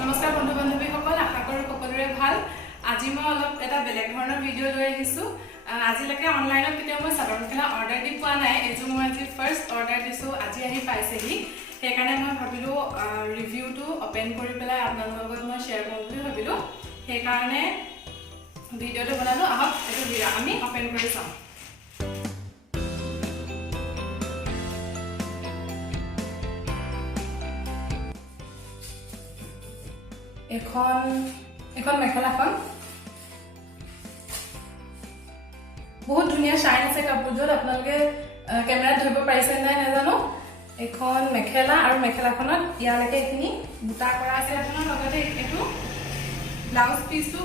নমস্কাৰ বন্ধু বান্ধৱীসকল, আশা কৰোঁ সকলোৰে ভাল। আজি মই অলপ এটা বেলেগ ধৰণৰ ভিডিঅ' লৈ আহিছোঁ। আজিলৈকে অনলাইনত কেতিয়াও মই চাদৰ মেখেলা অৰ্ডাৰ দি পোৱা নাই। এইযোৰ মই আজি ফাৰ্ষ্ট অৰ্ডাৰ দিছোঁ, আজি আহি পাইছেহি। সেইকাৰণে মই ভাবিলোঁ ৰিভিউটো অপেন কৰি পেলাই আপোনালোকৰ লগত মই শ্বেয়াৰ কৰোঁ বুলি ভাবিলোঁ। সেইকাৰণে ভিডিঅ'টো বনালোঁ। আহক এইটো আমি অপেন কৰি চাওঁ। এখন মেখেলাখন বহুত ধুনীয়া শাইন আছে কাপোৰযোৰত। আপোনালোকে কেমেৰাত ধৰিব পাৰিছে নাই নাজানো। এখন মেখেলা আৰু মেখেলাখনত ইয়ালৈকে এইখিনি বুটা কৰা আছে। আপোনাৰ লগতে এইটো ব্লাউজ পিচটো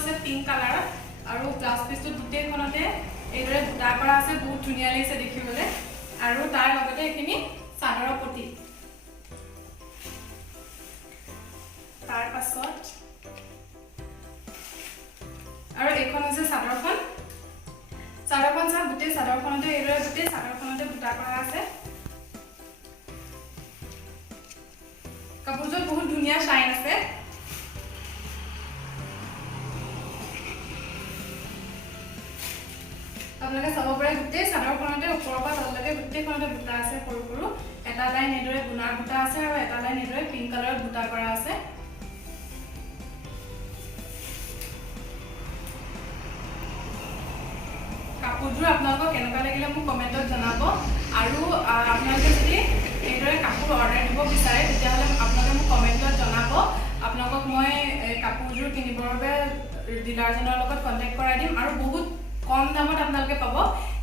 আছে পিংক কালাৰত, আৰু ব্লাউজ পিচটো গোটেইখনতে এইদৰে বুটা কৰা আছে। বহুত ধুনীয়া লাগিছে দেখিবলৈ। আৰু তাৰ লগতে এইখিনি চাদৰৰ পটি। তাৰ পাছত আৰু এইখন আছে চাদৰখন চাহ গোটেই চাদৰখনতে এইদৰে গোটেই চাদৰখনতে বুটা কৰা আছে। কাপোৰযোৰ বহুত ধুনীয়া শাইন আছে। আপোনালোকে চাব পাৰে গোটেই চাদৰখনতে ওপৰৰ পৰা তললৈকে গোটেইখনতে বুটা আছে। সৰু সৰু এটা লাইন এইদৰে গুণাৰ বুটা আছে আৰু এটা লাইন এইদৰে পিংক কালাৰত বুটা কৰা আছে। কাপোৰযোৰ আপোনালোকক কেনেকুৱা লাগিলে মোক কমেণ্টত জনাব। আৰু আপোনালোকে যদি এইদৰে কাপোৰ অৰ্ডাৰ দিব বিচাৰে তেতিয়াহ'লে আপোনালোকে মোক কমেণ্টত জনাব। আপোনালোকক মই কাপোৰযোৰ কিনিবৰ বাবে ডিলাৰজনৰ লগত কণ্টেক্ট কৰাই দিম। আৰু বহুত কম দামত আপোনালোকে পাব।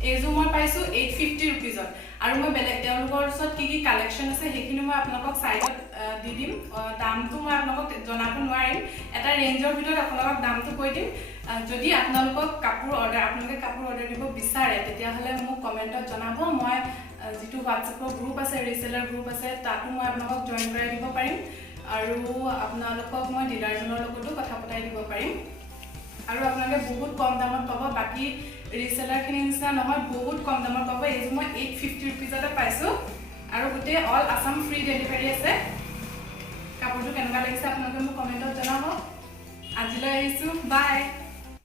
এইযোৰ মই পাইছোঁ 850 ৰুপিজত। আৰু মই বেলেগ তেওঁলোকৰ ওচৰত কি কি কালেকশ্যন আছে সেইখিনি মই আপোনালোকক ছাইডত দি দিম। দামটো মই আপোনালোকক জনাব নোৱাৰিম। এটা ৰেঞ্জৰ ভিতৰত আপোনালোকক দামটো কৈ দিম। যদি আপোনালোকে কাপোৰ অৰ্ডাৰ দিব বিচাৰে তেতিয়াহ'লে মোক কমেণ্টত জনাব। মই যিটো হোৱাটছএপৰ গ্ৰুপ আছে, ৰিচেলাৰ গ্ৰুপ আছে, তাতো মই আপোনালোকক জইন কৰাই দিব পাৰিম। আৰু আপোনালোকক মই ডিলাৰজনৰ লগতো কথা পতাই দিব পাৰিম। আৰু আপোনালোকে বহুত কম দামত পাব। বাকী ৰিচেলাৰখিনিৰ নিচিনা নহয়, বহুত কম দামত পাব। এইযোৰ মই 850 ৰুপিজতে পাইছোঁ। আৰু গোটেই অল আছাম ফ্ৰী ডেলিভাৰী আছে। কাপোৰটো কেনেকুৱা লাগিছে আপোনালোকে মোক কমেণ্টত জনাব। আজিলৈ আহিছোঁ, বাই।